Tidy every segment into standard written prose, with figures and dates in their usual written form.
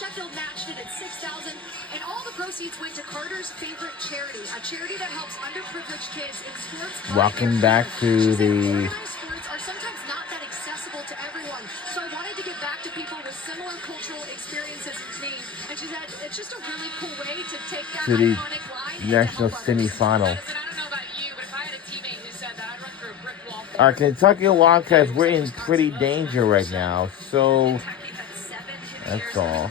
Sheffield matched it at $6,000, and all the proceeds went to Carter's favorite charity, a charity that helps underprivileged kids in sports. Welcome back to the... Sports are sometimes not that accessible to everyone, so I wanted to give back to people with similar cultural experiences as me. And she said it's just a really cool way to take that iconic line national semifinal. Our Kentucky Wildcats, we're in pretty danger right now, so that's all.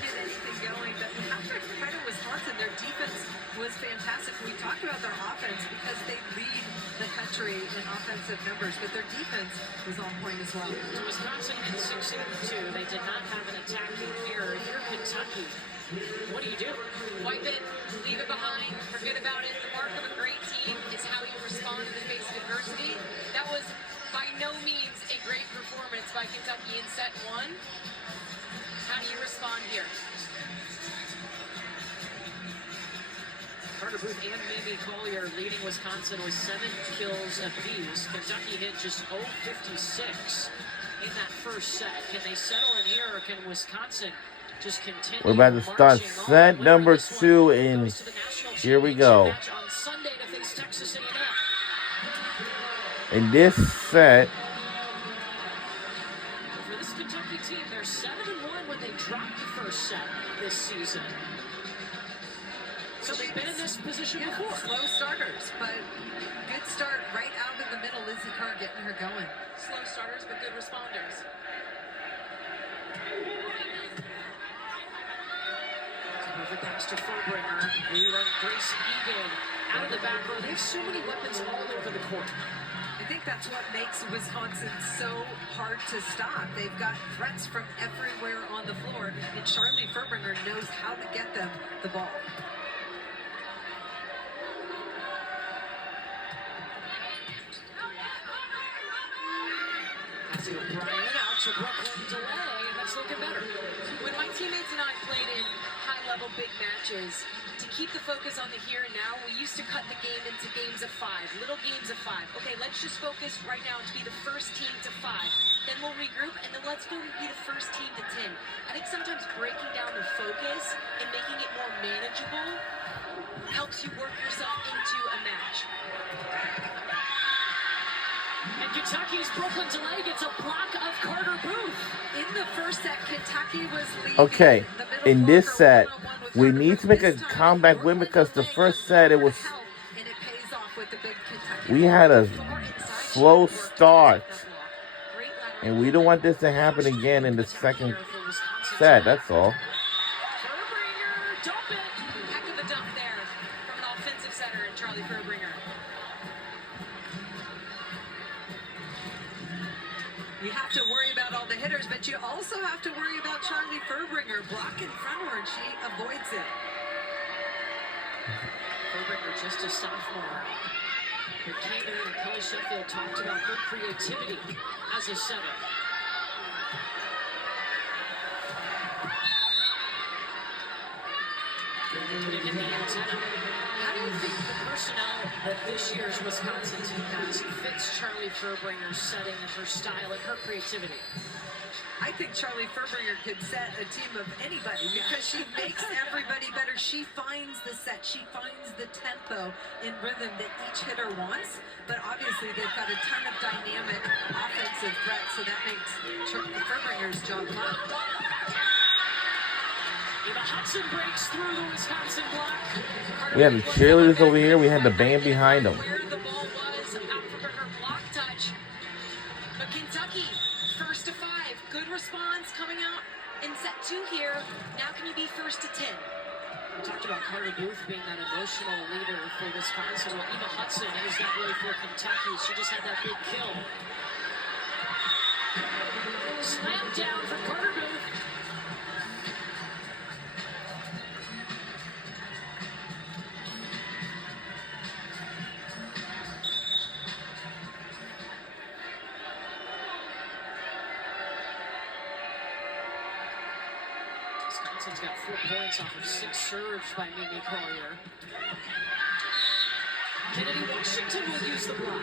Their defense was fantastic. We talked about their offense because they lead the country in offensive numbers, but their defense was on point as well. Wisconsin hit 6 and 2. They did not have an attacking error. Here, Kentucky. What do you do? Wipe it, leave it behind, forget about it. The mark of a great team is how you respond in the face of adversity. That was by no means a great performance by Kentucky in set 1. How do you respond here? Carter Booth and Mimi Collier leading Wisconsin with 7 kills apiece. Kentucky hit just 0-56 in that first set. Can they settle in here, or can Wisconsin just continue? We're about to start set number 2, and here we go. In this set, for this Kentucky team, they're 7-1 when they dropped the first set this season. So they've been in this position before. Slow starters, but good start right out in the middle. Lizzie Carr getting her going. Slow starters, but good responders. Perfect pass to Furbringer. Rerun Grace Egan out of the back row. They have so many weapons all over the court. I think that's what makes Wisconsin so hard to stop. They've got threats from everywhere on the floor, and Charlie Furbringer knows how to get them the ball. O'Brien out to Brooklyn delay, and that's looking better. When my teammates and I played in high-level big matches, to keep the focus on the here and now, we used to cut the game into games of 5, little games of 5. Okay, let's just focus right now to be the first team to 5. Then we'll regroup, and then let's go and be the first team to 10. I think sometimes breaking down the focus and making it more manageable helps you work yourself into a match. And Kentucky's Brooklyn delay gets a block of Carter Booth. In the first set, Kentucky was leading. okay, in this set, we need to make a comeback win because the first set, it was... we had a slow start. And we don't want this to happen again in the second set, that's all. Furbringer, dump it. Heck of a dump there from an offensive setter in Charlie Furbringer. You have to worry about all the hitters, but you also have to worry about Charlie Furbringer. Block in front of her, and she avoids it. Furbringer, just a sophomore, who came in and Kelly Sheffield talked about her creativity as a setter. Putting in the antenna. How do you think the personnel that this year's Wisconsin team has fits Charlie Furbringer's setting and her style and her creativity? I think Charlie Furbringer could set a team of anybody because she makes everybody better. She finds the set. She finds the tempo and rhythm that each hitter wants. But obviously, they've got a ton of dynamic offensive threats, so that makes Furbringer's job fun. Eva Hudson breaks through the Wisconsin block. We had the cheerleaders over here. We had the band behind them. Where the ball was after her block touch. But Kentucky, first to 5. Good response coming out in set 2 here. Now can you be first to 10? We talked about Carter Booth being that emotional leader for Wisconsin. Well, Eva Hudson is that way for Kentucky. She just had that big kill. Slam down for Carter Booth. Wisconsin's got 4 points off of 6 serves by Mimi Collier. Kennedy Washington will use the block.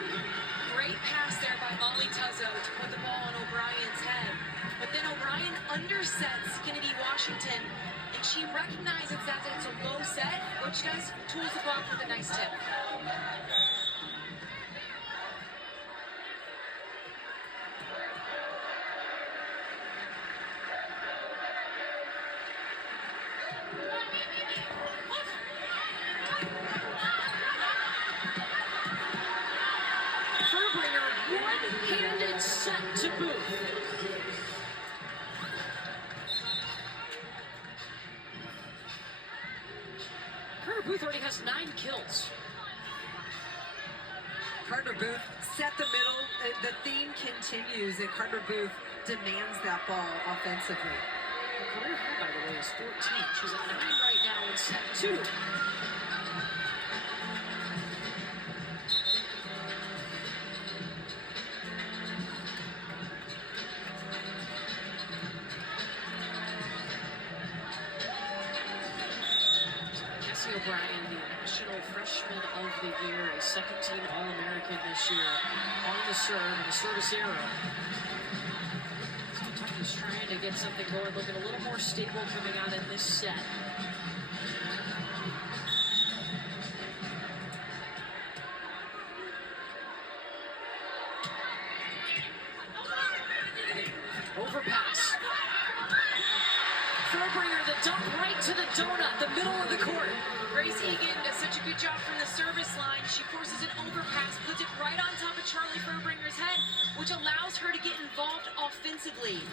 Great pass there by Molly Tuzzo to put the ball on O'Brien's head. But then O'Brien undersets Kennedy Washington, and she recognizes that it's a low set, what she does, tools the block with a nice tip. Furbringer, one-handed set to Booth. Carter Booth already has 9 kills. Carter Booth set the middle. The theme continues, and Carter Booth demands that ball offensively. Her career high, by the way, is 14. She's at 9 right now in set 2. Cassie O'Brien, the National Freshman of the Year, a second-team All-American this year, on the serve and the service error. Kentucky's trying to get something going, looking a little more stable coming out in this set. Overpass. Furbringer, the dump right to the donut, the middle of the court. Grace Egan does such a good job from the service line. She forces an overpass, puts it right on top of Charlie Furbringer's head, which allows her to get involved offensively.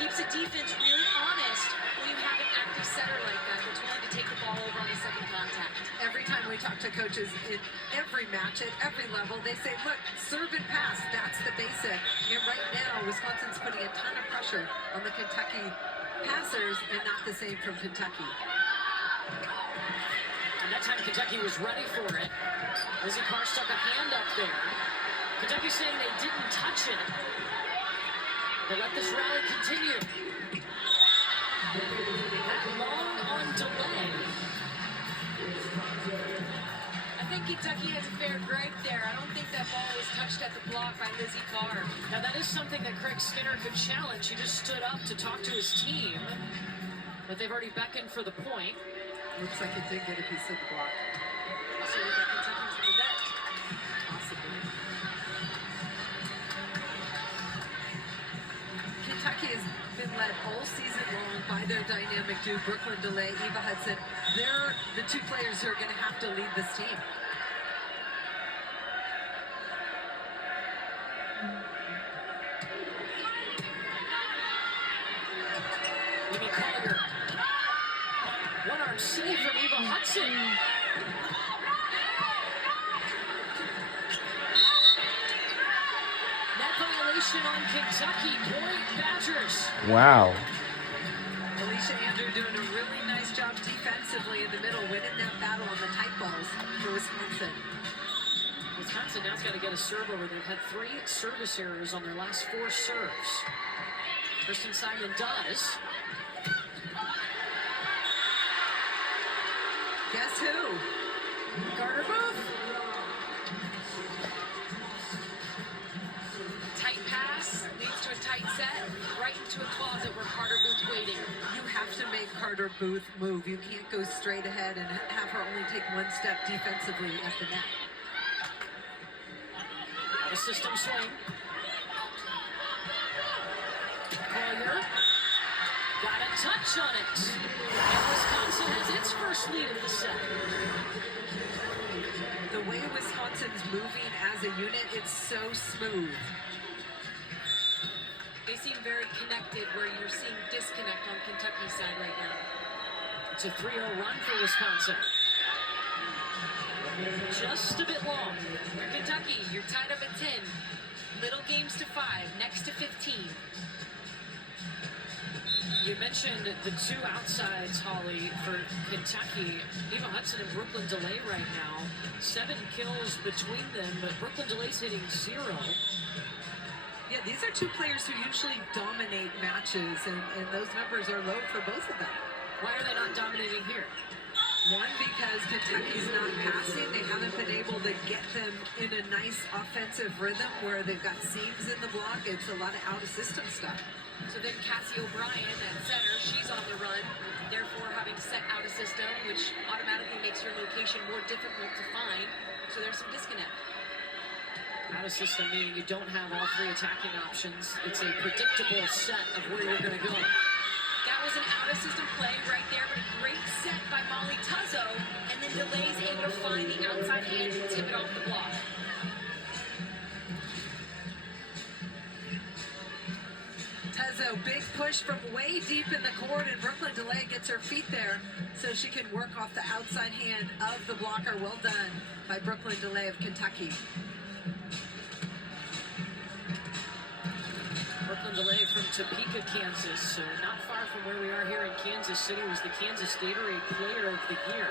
Keeps the defense really honest when you have an active setter like that that's willing to take the ball over on the second contact. Every time we talk to coaches in every match at every level, they say, look, serve and pass, that's the basic. And right now, Wisconsin's putting a ton of pressure on the Kentucky passers and not the same from Kentucky. And that time Kentucky was ready for it. Lizzie Carr stuck a hand up there. Kentucky saying they didn't touch it. They let this rally continue. That long on delay. I think Kentucky has a fair gripe there. I don't think that ball was touched at the block by Lizzie Carr. Now that is something that Craig Skinner could challenge. He just stood up to talk to his team. But they've already beckoned for the point. Looks like it did get a piece of the block. So we got Kentucky's in the net. Possibly. Kentucky has been led all season long by their dynamic duo, Brooklyn DeLay, Eva Hudson. They're the two players who are going to have to lead this team. Amy Collier. One-arm save from Eva Hudson. Net violation on Kentucky. Point Badgers. Wow. Alicia Andrew doing a really nice job defensively in the middle, winning that battle on the tight balls for Wisconsin. Wisconsin now's got to get a serve over. They've had 3 service errors on their last 4 serves. Kristen Simon does. Guess who? Carter Booth. Tight pass leads to a tight set, right into a closet where Carter Booth's waiting. You have to make Carter Booth move. You can't go straight ahead and have her only take one step defensively at the net. A system swing. Collier got a touch on it. And Wisconsin has its first lead of the set. The way Wisconsin's moving as a unit, it's so smooth. They seem very connected where you're seeing disconnect on Kentucky's side right now. It's a 3-0 run for Wisconsin. Just a bit long. For Kentucky, you're tied up at 10. Little games to 5, next to 15. You mentioned the 2 outsides, Holly, for Kentucky. Eva Hudson and Brooklyn DeLay right now. 7 kills between them, but Brooklyn DeLay's hitting 0. Yeah, these are two players who usually dominate matches, and those numbers are low for both of them. Why are they not dominating here? One, because Kentucky's not passing. They haven't been able to get them in a nice offensive rhythm where they've got seams in the block. It's a lot of out-of-system stuff. So then Cassie O'Brien at center, she's on the set out of system, which automatically makes your location more difficult to find. So there's some disconnect. Out of system meaning you don't have all three attacking options. It's a predictable set of where you're going to go. That was an out of system play right there, but a great set by Molly Tuzzo, and then Delay's able to find the outside hand and tip it off the block. Tuzzo, big push from way deep in the court, and Brooklyn Delay gets her feet there so she can work off the outside hand of the blocker. Well done by Brooklyn Delay of Kentucky. Brooklyn Delay from Topeka, Kansas, so not far from where we are here in Kansas City, was the Kansas Gatorade Player of the Year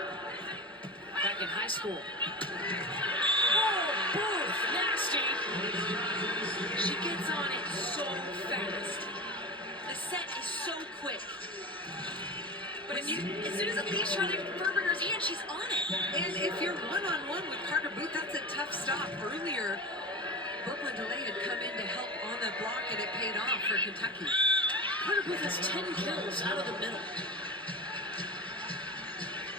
back in high school. Oh, Booth, nasty. She gets on it so fast. The set is so quick. But as soon as it leaves Charlie Ferberger's hand, she's on it. And if you're one-on-one with Carter Booth, that's a tough stop. Earlier, Brooklyn Delay had come in to help on the block, and it paid off for Kentucky. Carter Booth has 10 kills out of the middle.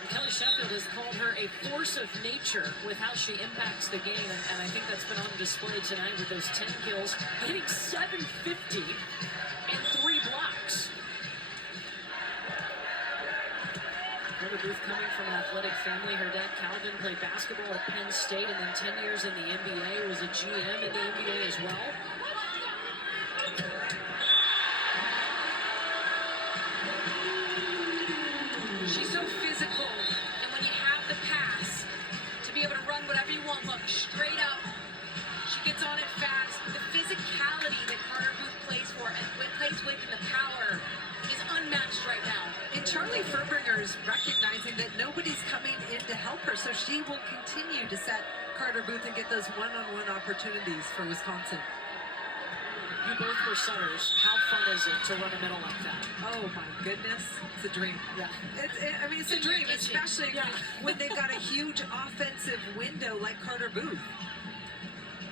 Kelly Sheffield has called her a force of nature with how she impacts the game, and I think that's been on display tonight with those 10 kills, hitting 750 and 3 blocks. Carter Booth coming from an athletic family. Her dad, Calvin, played basketball at Penn State and then 10 years in the NBA, was a GM in the NBA as well. She's so physical, and when you have the pass, to be able to run whatever you want, look, straight up, she gets on it fast. The physicality that Carter Booth plays for and plays with and the power is unmatched right now. And Charlie Ferberger's recognizing that nobody's coming in to help her, so she will continue to set Carter Booth and get those one-on-one opportunities for Wisconsin. You both were setters. How fun is it to run a middle like that? Oh my goodness, it's a dream. Yeah. It's a dream, especially when they've got a huge offensive window like Carter Booth.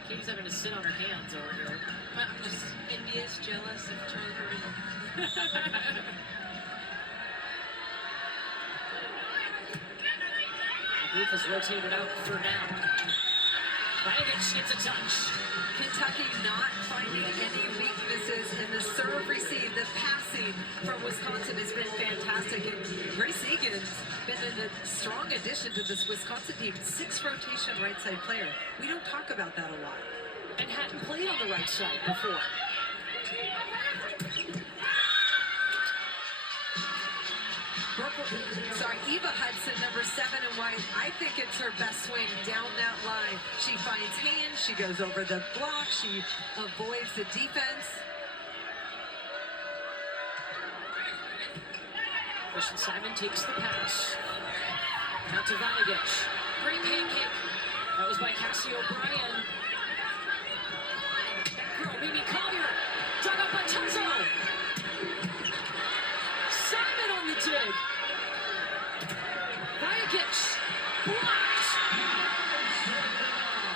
Katie's having to sit on her hands over here. I'm just envious, jealous of Charlie Ferberger. Booth has rotated out for now. Baggage gets a touch. Kentucky not finding any weaknesses in the serve receive. The passing from Wisconsin has been fantastic. And Grace Egan's been a strong addition to this Wisconsin team. 6 rotation right side player. We don't talk about that a lot. And hadn't played on the right side before. Eva Hudson, number 7 and white. I think it's her best swing down that line. She finds hands, she goes over the block, she avoids the defense. Christian Simon takes the pass. Out to Vanagich. Great pancake. That was by Cassie O'Brien. Girl, Mimi Collier. Dug up by Tuzzo. Simon on the dig. Vanagich. Blocked.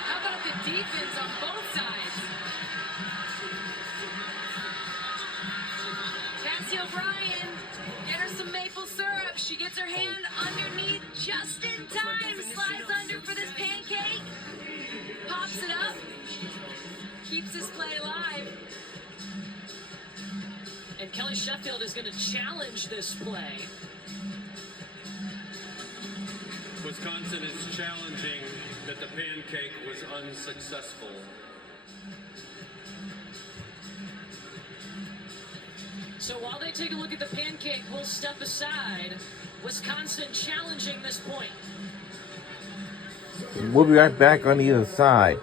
How about the defense on both sides? Cassie O'Brien, get her some maple syrup. She gets her hand underneath just in time. Slides under for this pancake. Pops it up. Keeps this play alive. And Kelly Sheffield is going to challenge this play. Wisconsin is challenging that the pancake was unsuccessful. So while they take a look at the pancake, we'll step aside. Wisconsin challenging this point. We'll be right back on the other side.